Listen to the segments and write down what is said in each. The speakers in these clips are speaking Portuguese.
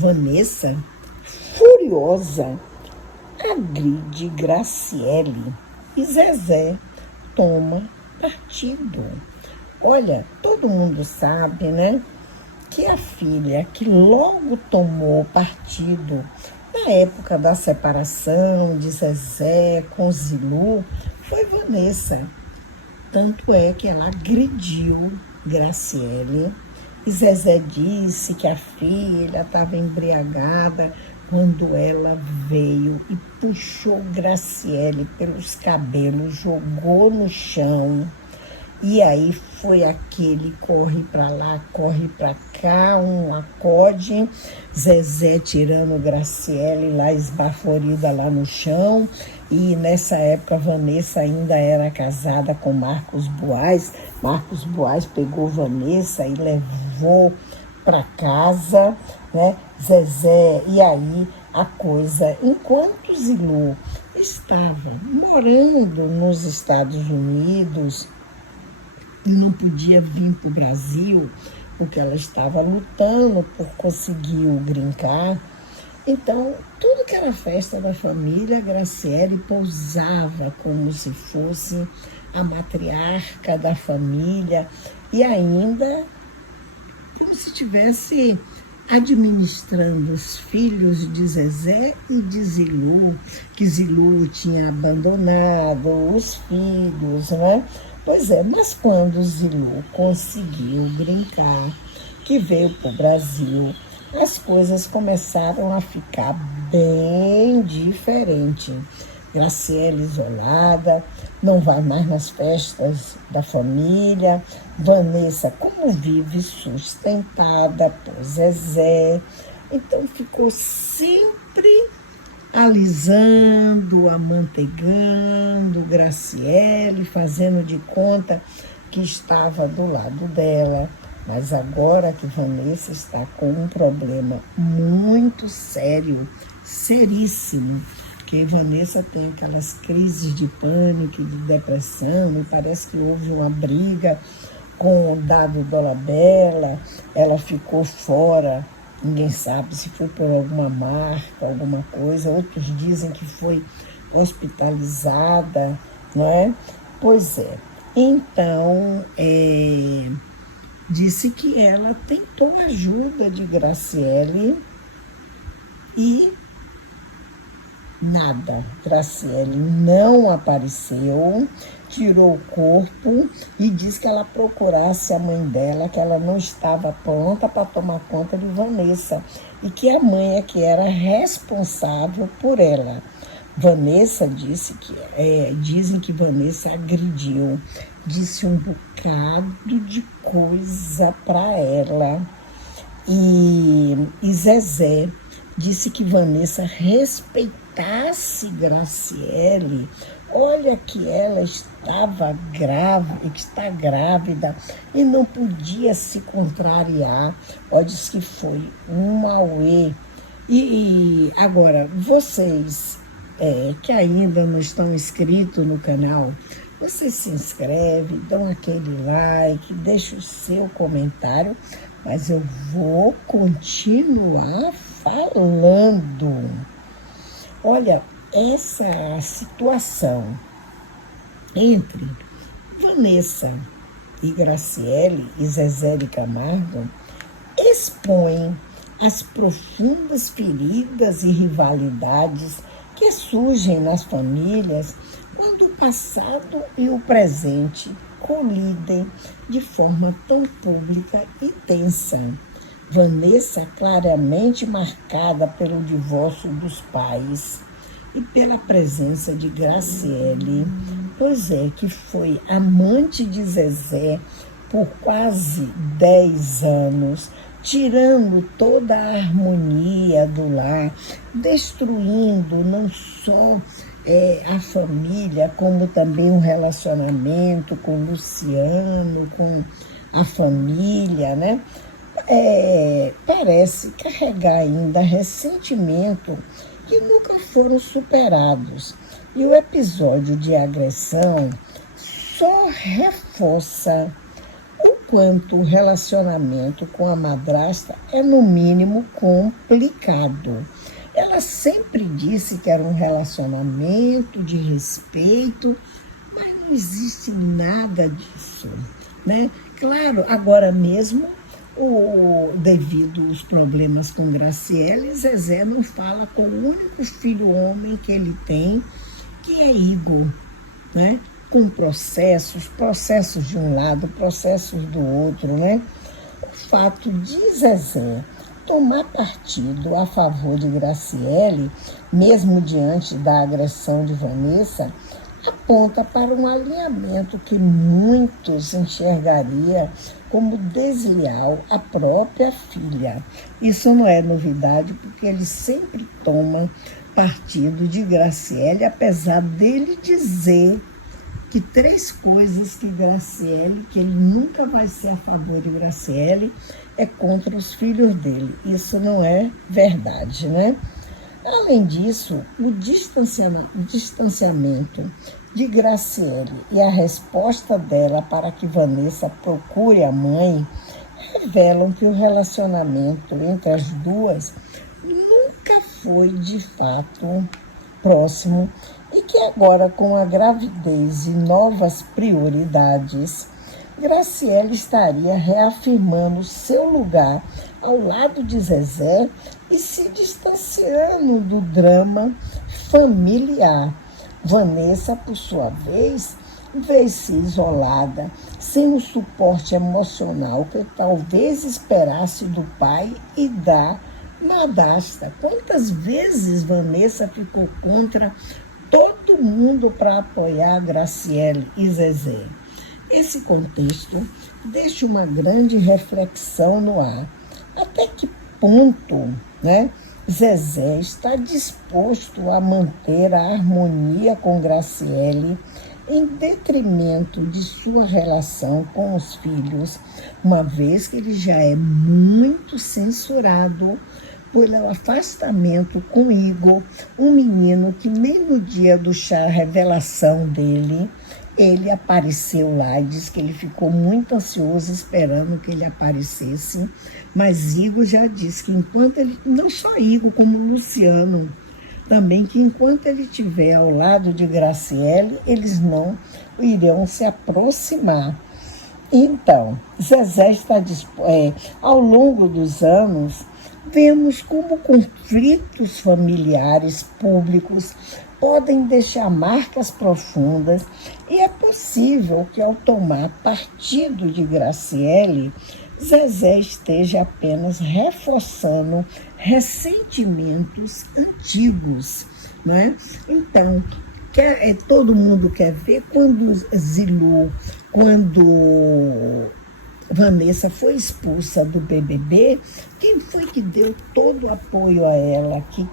Vanessa, furiosa, agride Graciele e Zezé toma partido. Olha, todo mundo sabe, né, que a filha que logo tomou partido na época da separação de Zezé com Zilu foi Vanessa. Tanto é que ela agrediu Graciele e Zezé disse que a filha estava embriagada quando ela veio e puxou Graciele pelos cabelos, jogou no chão. E aí foi aquele corre para lá, corre para cá, um acorde, Zezé tirando Graciele lá esbaforida lá no chão. E nessa época Vanessa ainda era casada com Marcos Buarque. Marcos Buarque pegou Vanessa e levou para casa, né? Zezé, e aí a coisa, enquanto Zilu estava morando nos Estados Unidos, e não podia vir para o Brasil, porque ela estava lutando por conseguir o green card. Então, tudo que era festa da família, a Graciele pousava como se fosse a matriarca da família e ainda como se estivesse administrando os filhos de Zezé e de Zilu, que Zilu tinha abandonado os filhos, né? Pois é, mas quando Zilu conseguiu brincar, que veio para o Brasil, as coisas começaram a ficar bem diferentes. Graciele isolada, não vai mais nas festas da família. Vanessa, como vive, sustentada por Zezé. Então ficou sempre alisando, amanteigando Graciele, fazendo de conta que estava do lado dela. Mas agora que Vanessa está com um problema muito sério, seríssimo, porque Vanessa tem aquelas crises de pânico, de depressão, e parece que houve uma briga com o Dado Dolabella, ela ficou fora, ninguém sabe se foi por alguma marca, alguma coisa, outros dizem que foi hospitalizada, não é? Pois é. Então, disse que ela tentou ajuda de Graciele e nada. Graciele não apareceu, tirou o corpo e disse que ela procurasse a mãe dela, que ela não estava pronta para tomar conta de Vanessa e que a mãe é que era responsável por ela. Vanessa disse que, dizem que Vanessa agrediu, disse um bocado de coisa para ela. E Zezé disse que Vanessa respeitasse Graciele. Olha que ela estava grávida, que está grávida e não podia se contrariar. Olha, disse que foi um auê. E agora, vocês que ainda não estão inscritos no canal, vocês se inscrevem, dão aquele like, deixa o seu comentário, mas eu vou continuar falando. Olha, essa situação entre Vanessa e Graciele e Zezé de Camargo expõe as profundas feridas e rivalidades que surgem nas famílias quando o passado e o presente colidem de forma tão pública e tensa. Vanessa claramente marcada pelo divórcio dos pais e pela presença de Graciele, pois é, que foi amante de Zezé por quase 10 anos, tirando toda a harmonia do lar, destruindo não só a família, como também um relacionamento com Luciano, com a família, né? Parece carregar ainda ressentimento que nunca foram superados. E o episódio de agressão só reforça o enquanto o relacionamento com a madrasta é, no mínimo, complicado. Ela sempre disse que era um relacionamento de respeito, mas não existe nada disso, né? Claro, agora mesmo, devido aos problemas com Graciele, Zezé não fala com o único filho homem que ele tem, que é Igor, né? Com processos de um lado, processos do outro, né? O fato de Zezé tomar partido a favor de Graciele, mesmo diante da agressão de Vanessa, aponta para um alinhamento que muitos enxergaria como desleal à própria filha. Isso não é novidade, porque ele sempre toma partido de Graciele, apesar dele dizer que 3 coisas que ele nunca vai ser a favor de Graciele, é contra os filhos dele. Isso não é verdade, né? Além disso, o distanciamento de Graciele e a resposta dela para que Vanessa procure a mãe revelam que o relacionamento entre as duas nunca foi de fato próximo e que agora, com a gravidez e novas prioridades, Graciele estaria reafirmando seu lugar ao lado de Zezé e se distanciando do drama familiar. Vanessa, por sua vez, vê-se isolada, sem o suporte emocional que talvez esperasse do pai e da madrasta. Quantas vezes Vanessa ficou contra todo mundo para apoiar Graciele e Zezé? Esse contexto deixa uma grande reflexão no ar. Até que ponto, né, Zezé está disposto a manter a harmonia com Graciele em detrimento de sua relação com os filhos, uma vez que ele já é muito censurado pelo afastamento com Igor, um menino que nem no dia do chá revelação dele, ele apareceu lá e disse que ele ficou muito ansioso esperando que ele aparecesse, mas Igor já disse que enquanto ele, não só Igor, como Luciano, também que enquanto ele estiver ao lado de Graciele, eles não irão se aproximar. Então, Zezé está ao longo dos anos, vemos como conflitos familiares públicos podem deixar marcas profundas e é possível que, ao tomar partido de Graciele, Zezé esteja apenas reforçando ressentimentos antigos, não é? Então, todo mundo quer ver quando Vanessa foi expulsa do BBB, quem foi que deu todo o apoio a ela, que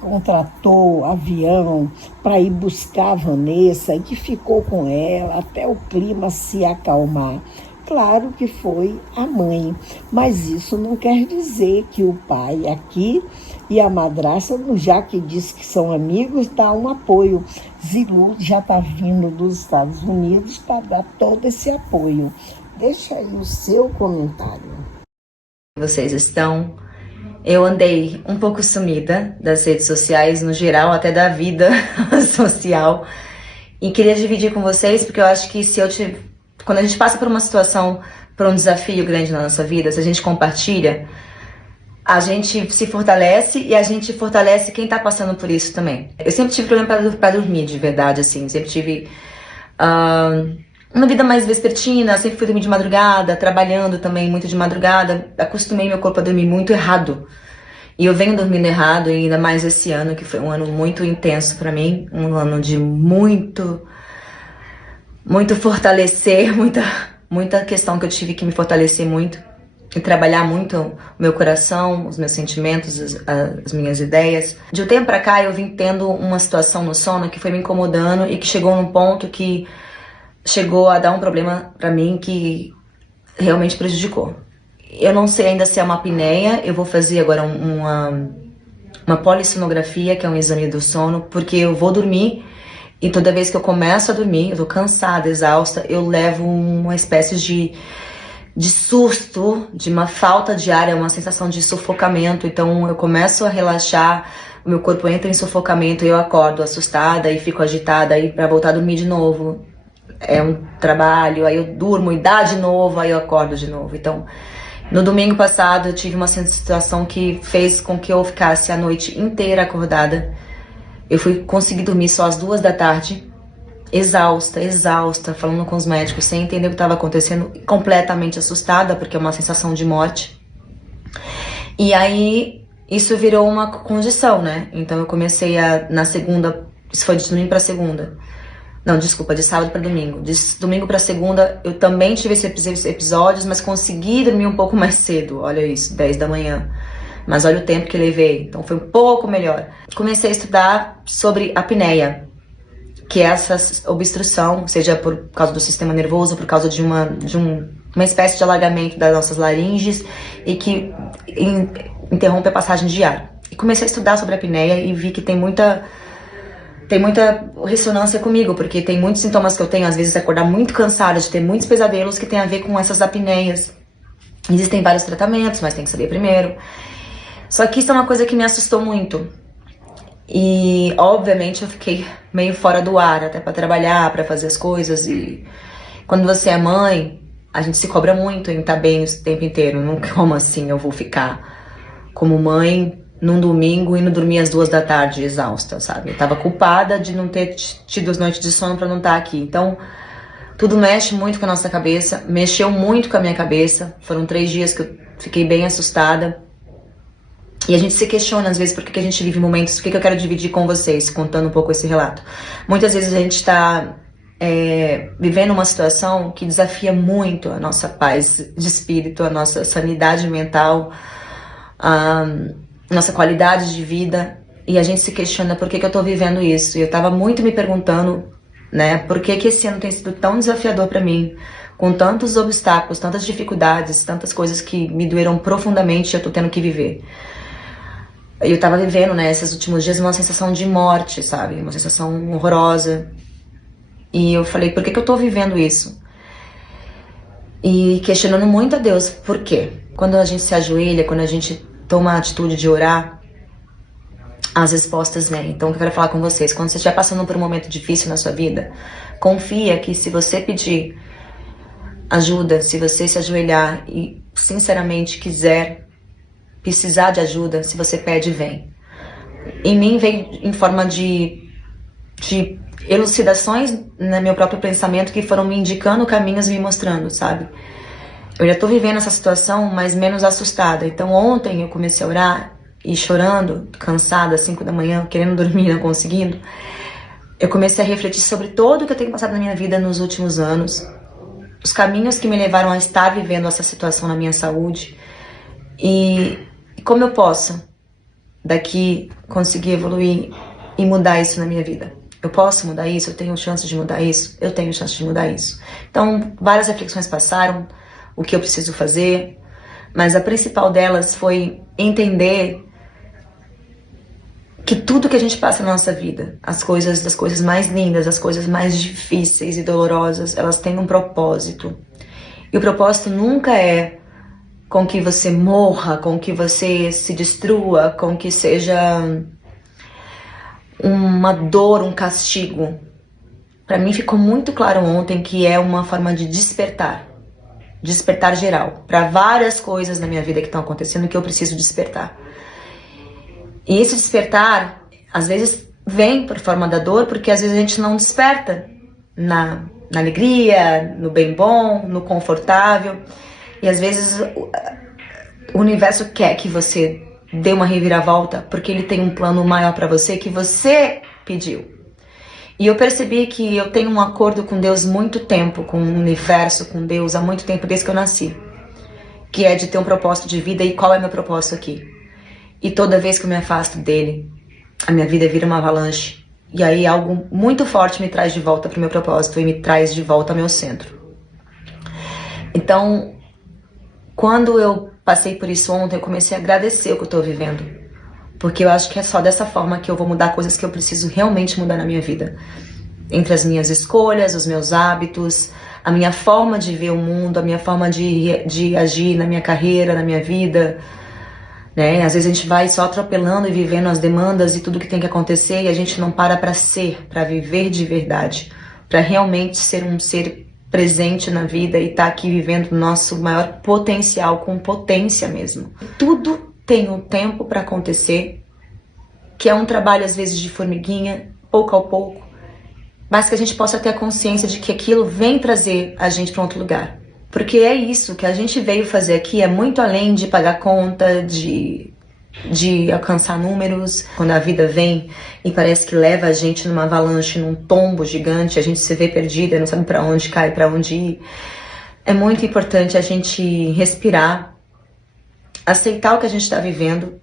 contratou avião para ir buscar a Vanessa e que ficou com ela até o clima se acalmar? Claro que foi a mãe, mas isso não quer dizer que o pai aqui e a madrasta, já que diz que são amigos, dá um apoio. Zilu já está vindo dos Estados Unidos para dar todo esse apoio. Deixa aí o seu comentário. Vocês estão? Eu andei um pouco sumida das redes sociais, no geral, até da vida social. E queria dividir com vocês, porque eu acho que quando a gente passa por uma situação, por um desafio grande na nossa vida, se a gente compartilha, a gente se fortalece e a gente fortalece quem tá passando por isso também. Eu sempre tive problema para dormir, de verdade, assim. Sempre tive uma vida mais vespertina, sempre fui dormir de madrugada, trabalhando também muito de madrugada. Acostumei meu corpo a dormir muito errado. E eu venho dormindo errado, e ainda mais esse ano, que foi um ano muito intenso para mim. Um ano de muito fortalecer, muita questão que eu tive que me fortalecer muito. E trabalhar muito o meu coração, os meus sentimentos, as minhas ideias. De um tempo pra cá, eu vim tendo uma situação no sono que foi me incomodando e que chegou num ponto que chegou a dar um problema pra mim que realmente prejudicou. Eu não sei ainda se é uma apneia, eu vou fazer agora uma polissonografia, que é um exame do sono, porque eu vou dormir e toda vez que eu começo a dormir, eu tô cansada, exausta, eu levo uma espécie de de susto, de uma falta de ar, é uma sensação de sufocamento. Então eu começo a relaxar, o meu corpo entra em sufocamento e eu acordo assustada e fico agitada aí para voltar a dormir de novo. É um trabalho, aí eu durmo e dá de novo, aí eu acordo de novo. Então, no domingo passado eu tive uma situação que fez com que eu ficasse a noite inteira acordada. Eu fui conseguir dormir só às 2 da tarde, exausta, falando com os médicos, sem entender o que estava acontecendo, completamente assustada, porque é uma sensação de morte. E aí, isso virou uma condição, né? Então eu comecei na segunda, isso foi de domingo para segunda. Não, desculpa, de sábado para domingo. De domingo para segunda, eu também tive esses episódios, mas consegui dormir um pouco mais cedo. Olha isso, 10 da manhã. Mas olha o tempo que levei, então foi um pouco melhor. Comecei a estudar sobre apneia, que é essa obstrução, seja por causa do sistema nervoso, por causa de uma espécie de alagamento das nossas laringes e que interrompe a passagem de ar. E comecei a estudar sobre a apneia e vi que tem muita ressonância comigo, porque tem muitos sintomas que eu tenho, às vezes acordar muito cansada, de ter muitos pesadelos que tem a ver com essas apneias. Existem vários tratamentos, mas tem que saber primeiro. Só que isso é uma coisa que me assustou muito. E, obviamente, eu fiquei meio fora do ar, até para trabalhar, para fazer as coisas. E quando você é mãe, a gente se cobra muito em estar bem o tempo inteiro. Não, como assim eu vou ficar como mãe num domingo e não dormir às 2 da tarde exausta, sabe? Eu tava culpada de não ter tido as noites de sono para não estar aqui. Então, tudo mexe muito com a nossa cabeça, mexeu muito com a minha cabeça. Foram 3 dias que eu fiquei bem assustada. E a gente se questiona às vezes por que a gente vive momentos, o que eu quero dividir com vocês, contando um pouco esse relato. Muitas vezes a gente está vivendo uma situação que desafia muito a nossa paz de espírito, a nossa sanidade mental, a nossa qualidade de vida, e a gente se questiona por que eu tô vivendo isso. E eu tava muito me perguntando, né, por que esse ano tem sido tão desafiador para mim, com tantos obstáculos, tantas dificuldades, tantas coisas que me doeram profundamente e eu tô tendo que viver. Eu tava vivendo, né, esses últimos dias uma sensação de morte, sabe, uma sensação horrorosa. E eu falei, por que eu tô vivendo isso? E questionando muito a Deus, por quê? Quando a gente se ajoelha, quando a gente toma a atitude de orar, as respostas vêm. Então, o que eu quero falar com vocês, quando você estiver passando por um momento difícil na sua vida, confia que se você pedir ajuda, se você se ajoelhar e sinceramente precisar de ajuda, se você pede, vem. Em mim vem em forma de elucidações no meu próprio pensamento que foram me indicando caminhos e me mostrando, sabe? Eu já tô vivendo essa situação, mas menos assustada. Então ontem eu comecei a orar e chorando, cansada, às 5 da manhã, querendo dormir, não conseguindo. Eu comecei a refletir sobre tudo que eu tenho passado na minha vida nos últimos anos, os caminhos que me levaram a estar vivendo essa situação na minha saúde e como eu posso daqui conseguir evoluir e mudar isso na minha vida. Eu posso mudar isso? Eu tenho chance de mudar isso? Eu tenho chance de mudar isso. Então, várias reflexões passaram, o que eu preciso fazer, mas a principal delas foi entender que tudo que a gente passa na nossa vida, das coisas mais lindas, as coisas mais difíceis e dolorosas, elas têm um propósito. E o propósito nunca é com que você morra, com que você se destrua, com que seja uma dor, um castigo. Para mim ficou muito claro ontem que é uma forma de despertar geral, para várias coisas na minha vida que estão acontecendo que eu preciso despertar. E esse despertar, às vezes, vem por forma da dor, porque às vezes a gente não desperta na alegria, no bem bom, no confortável. E às vezes o universo quer que você dê uma reviravolta, porque ele tem um plano maior para você que você pediu. E eu percebi que eu tenho um acordo com Deus muito tempo, com o universo, com Deus, há muito tempo desde que eu nasci. Que é de ter um propósito de vida. E qual é meu propósito aqui? E toda vez que eu me afasto dele, a minha vida vira uma avalanche. E aí algo muito forte me traz de volta para o meu propósito e me traz de volta ao meu centro. Então, quando eu passei por isso ontem, eu comecei a agradecer o que eu estou vivendo. Porque eu acho que é só dessa forma que eu vou mudar coisas que eu preciso realmente mudar na minha vida. Entre as minhas escolhas, os meus hábitos, a minha forma de ver o mundo, a minha forma de agir na minha carreira, na minha vida, né? Às vezes a gente vai só atropelando e vivendo as demandas e tudo que tem que acontecer e a gente não para ser, para viver de verdade, para realmente ser um ser presente na vida e estar aqui vivendo o nosso maior potencial, com potência mesmo. Tudo tem um tempo para acontecer, que é um trabalho às vezes de formiguinha, pouco a pouco, mas que a gente possa ter a consciência de que aquilo vem trazer a gente para outro lugar. Porque é isso que a gente veio fazer aqui, é muito além de pagar conta, de alcançar números. Quando a vida vem e parece que leva a gente numa avalanche, num tombo gigante, a gente se vê perdida, não sabe para onde cair, para onde ir. É muito importante a gente respirar, aceitar o que a gente está vivendo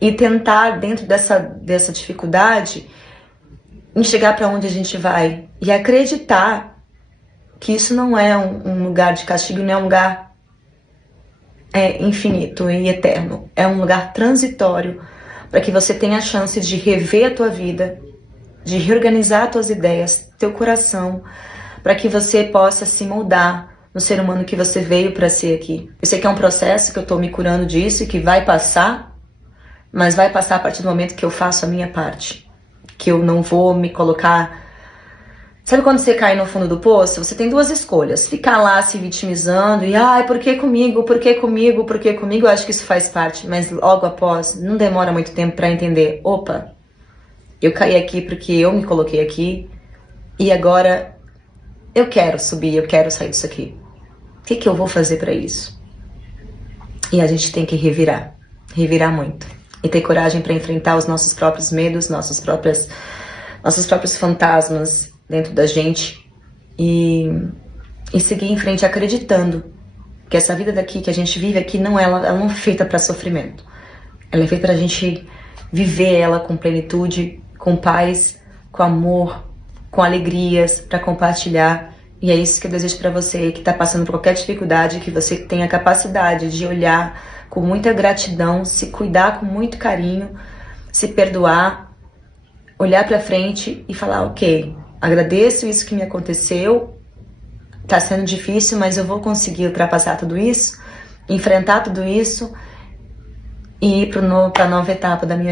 e tentar, dentro dessa dificuldade, enxergar para onde a gente vai e acreditar que isso não é um lugar de castigo, não é um lugar infinito e eterno. É um lugar transitório para que você tenha a chance de rever a tua vida, de reorganizar as tuas ideias, teu coração, para que você possa se moldar no ser humano que você veio para ser aqui. Eu sei que é um processo, que eu estou me curando disso e que vai passar, mas vai passar a partir do momento que eu faço a minha parte. Que eu não vou me colocar... Sabe quando você cai no fundo do poço? Você tem duas escolhas. Ficar lá se vitimizando e... Ai, por que comigo? Por que comigo? Por que comigo? Eu acho que isso faz parte. Mas logo após, não demora muito tempo para entender. Opa, eu caí aqui porque eu me coloquei aqui. E agora eu quero subir, eu quero sair disso aqui. O que eu vou fazer para isso? E a gente tem que revirar. Revirar muito. E ter coragem para enfrentar os nossos próprios medos, nossos próprios fantasmas dentro da gente e seguir em frente acreditando que essa vida daqui que a gente vive aqui ela não é feita para sofrimento. Ela é feita para a gente viver ela com plenitude, com paz, com amor, com alegrias, para compartilhar. E é isso que eu desejo para você que está passando por qualquer dificuldade, que você tenha a capacidade de olhar com muita gratidão, se cuidar com muito carinho, se perdoar, olhar para frente e falar, ok, agradeço isso que me aconteceu, tá sendo difícil, mas eu vou conseguir ultrapassar tudo isso, enfrentar tudo isso e ir para a nova etapa da minha vida.